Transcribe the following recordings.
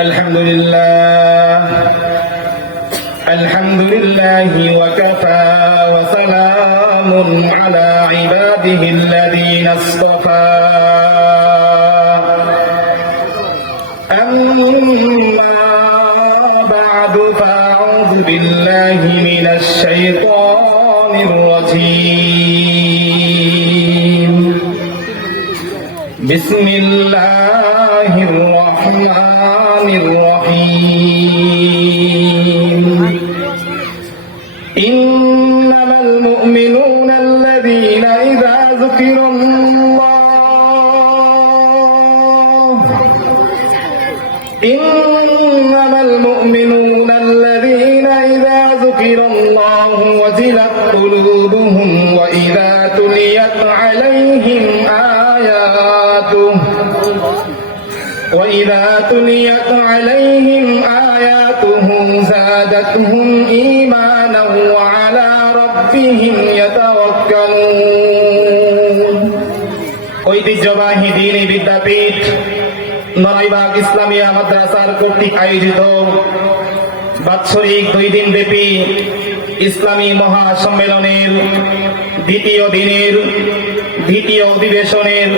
الحمد لله وكفى وسلام على عباده الذين اصطفى أما بعد فأعوذ بالله من الشيطان الرجيم بسم الله الرحمن الرحيم إنما المؤمنون الذين إذا ذكر الله وجلت قلوبهم وإذا تليت عليهم آياته زادتهم إيمانا وعلى ربهم يتوكلون ঐতিহ্যবাহী দ্বীনি বিদ্যাপীঠ নড়াইবাগ ইসলামিয়া মাদ্রাসার কর্তৃক আয়োজিত বাৎসরিক 2 দিন ব্যাপী ইসলামী মহাসম্মেলনের দ্বিতীয় দিনের দ্বিতীয় অধিবেশনের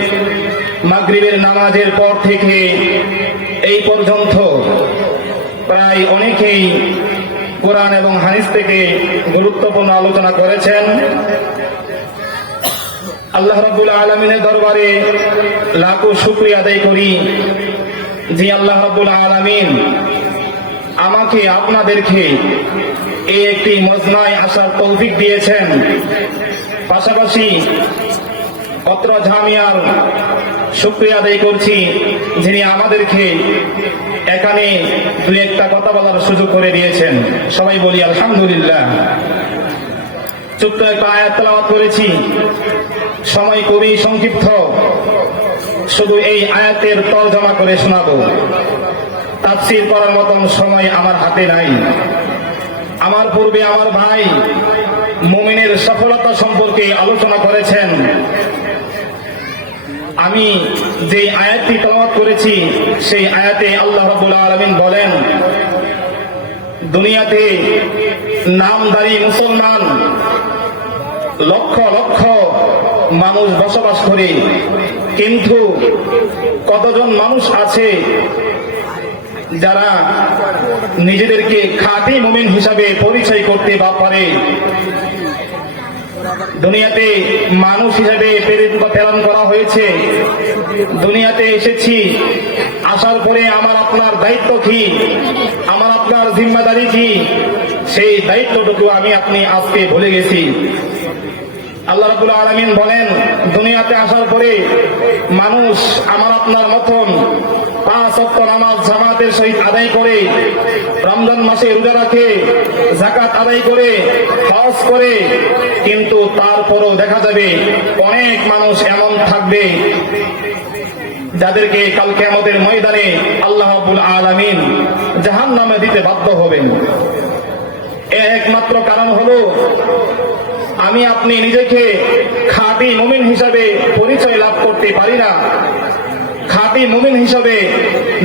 মাগরিবের নামাজের পর থেকে এই পর্যন্ত প্রায় অনেকেই কোরআন এবং হাদিস থেকে গুরুত্বপূর্ণ আলোচনা করেছেন। আল্লাহ রাব্বুল আলামিনের দরবারে লাখো শুকরিয়া আদায় করি যে আল্লাহ রাব্বুল আলামিন আমাকে আপনাদেরকে এই একটি মজমায় আসার তৌফিক দিয়েছেন। পাশাপাশি অত্র জামিয়ার শুকরিয়া আদায় করছি যিনি আমাদেরকে এখানে দুই একটা কথা বলার সুযোগ করে দিয়েছেন। সবাই বলি আলহামদুলিল্লাহ। ছোট্ট একটা আয়াত তেলাওয়াত করেছি, সময় খুবই সংক্ষিপ্ত, শুধু এই আয়াতের তরজমা করে শোনাবো। তাফসীর করার মতন সময় আমার হাতে নাই। আমার পূর্বে আমার ভাই মুমিনের সফলতা সম্পর্কে আলোচনা করেছেন। আমি যে আয়াতটি তেলাওয়াত করেছি সেই আয়াতে আল্লাহ রাব্বুল আলামিন বলেন, দুনিয়াতে নামধারী মুসলমান লক্ষ লক্ষ মানুষ বসবাস করে, কিন্তু কতজন মানুষ আছে যারা নিজেদেরকে খাঁটি মুমিন হিসাবে পরিচয় করতে পারে। দুনিয়াতে মানুষ হিসাবে প্রেরণ করা হয়েছে, দুনিয়াতে এসেছি, আসার পরে আমার আপনার দায়িত্ব কি, আমার আপনার জিম্মাদারি কি, সেই দায়িত্বটুকু আমি আপনি আজকে ভুলে গেছি। আল্লাহ রাব্বুল আলামিন বলেন, দুনিয়াতে আসার পরে মানুষ আমার আপনার মতন 5 ওয়াক্ত নামাজ জামাতের সহিত আদায় করে, রমজান মাসে রোজা রাখে, যাকাত আদায় করে, হজ করে, কিন্তু তারপরও দেখা যাবে অনেক মানুষ এমন থাকবে যাদেরকে কাল কিয়ামতের ময়দানে আল্লাহ রাব্বুল আলামিন জাহান্নামে দিতে বাধ্য হবেন। এর একমাত্র কারণ হলো আমি আপনি নিজেকে খাঁটি মুমিন হিসাবে পরিচয় লাভ করতে পারি না, খাঁটি মুমিন হিসাবে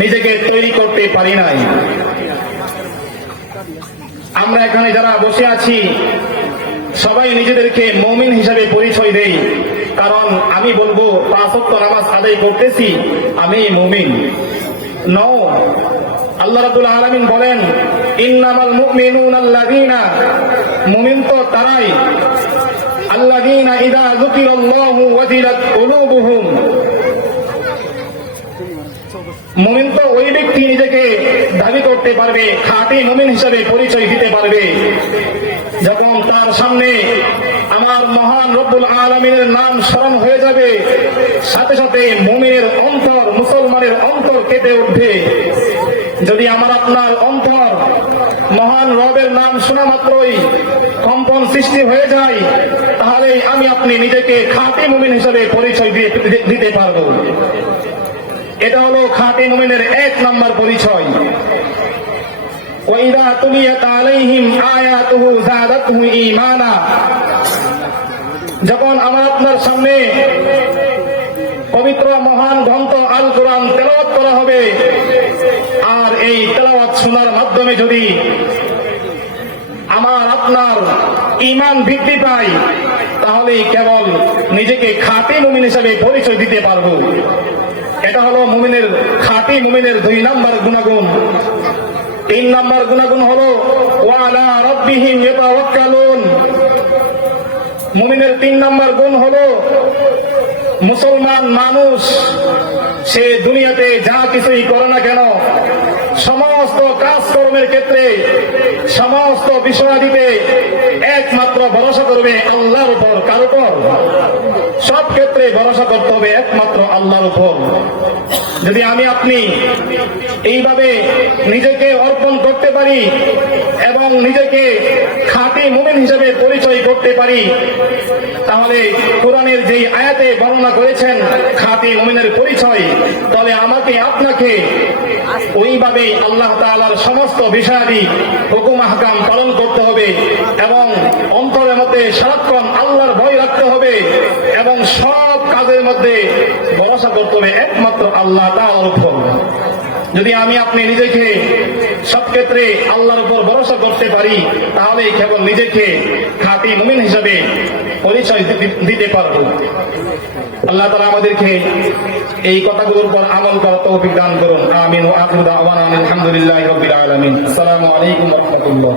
নিজেকে তৈরি করতে পারি নাই। আমরা এখানে যারা বসে আছি সবাই নিজেদেরকে মুমিন হিসাবে পরিচয় দেই, কারণ আমি বলবো 5 ওয়াক্ত নামাজ আদায় করতেছি, আমি মুমিন। নো, আল্লাহ রাব্বুল আলামিন বলেন, ইন্নামাল মুমিনুনা আল্লাযীনা, মুমিন তো তারাই, আল্লাযীনা ইযা যুকিরাল্লাহু ওয়াজিলাত কুলুবুহুম, মুমিন তো ওই ব্যক্তি নিজেকে দাবি করতে পারবে, খাঁটি মুমিন হিসাবে পরিচয় দিতে পারবে, যখন তার সামনে আমার মহান রব্বুল আলামিনের নাম স্মরণ হয়ে যাবে, সাথে সাথে মুমিনের অন্তর, মুসলমানের অন্তর কেঁপে উঠবে। যদি আমার আপনার অন্তর মহান রবের নাম শোনা মাত্রই কম্পন সৃষ্টি হয়ে যায়, তাহলে আমি আপনি নিজেকে খাঁটি মুমিন হিসাবে পরিচয় দিতে পারবো। এটা হলো খাঁটি মুমিনের 1 নম্বর পরিচয়। ওয়াইদা তুলিয়াত আলাইহিম আয়াতুহু যাদাতুহু ঈমানা, যখন আমার আপনার সামনে পবিত্র পবিত্র মহান গ্রন্থ আল কোরআন তেলাওয়াত করা হবে। আর এই তেলাওয়াত শোনার মাধ্যমে যদি আমার আপনার ঈমান বৃদ্ধি পায়, তাহলেই কেবল নিজেকে খাঁটি মুমিন হিসেবে পরিচয় দিতে পারবো। এটা হলো মুমিনের, খাঁটি মুমিনের 2 নম্বর গুণাগুণ। 3 নম্বর গুণাগুণ হলো ওয়া আলা রাব্বিহিম ইয়াতাওয়াক্কালুন। মুমিনের 3 নম্বর গুণ হলো মুসলমান মানুষ সে দুনিয়াতে যা কিছুই করে না কেন, সমস্ত কাজকর্মের ক্ষেত্রে, সমস্ত বিষয়াদিতে একমাত্র ভরসা করবে আল্লাহর উপর। কার উপর? সব ক্ষেত্রে ভরসা করতে হবে একমাত্র আল্লাহর উপর। যদি আমি আপনি এইভাবে নিজেকে অর্পণ করতে পারি এবং নিজেকে খাঁটি মুমিন হিসেবে পরিচয় করতে পারি, তাহলে কোরআনের যেই আয়াতে বর্ণনা করেছেন খাঁটি মুমিনের পরিচয়, তাহলে আমাকে আপনাকে ওইভাবে আল্লাহ তাআলার সমস্ত বিষয়াদি হুকুম আহকাম পালন করতে হবে এবং অন্তরের মধ্যে সারাক্ষণ আল্লাহর ভয় রাখতে হবে এবং সব কাজের মধ্যে ভরসা করতে হবে একমাত্র আল্লাহ তাআলার উপর। যদি আমি আপনি নিজেকে সব ক্ষেত্রে আল্লাহর উপর ভরসা করতে পারি, তাহলে কেবল নিজেকে খাঁটি মুমিন হিসাবে পরিচয় দিতে পারবো। আল্লাহ তাআলা আমাদেরকে এই কথাগুলোর উপর আমল করার তৌফিক দান করুন। আমিন। ওয়া আখিরু দাওয়ানা আলহামদুলিল্লাহি রাব্বিল আলামিন। আসসালামু আলাইকুম ওয়া রাহমাতুল্লাহ।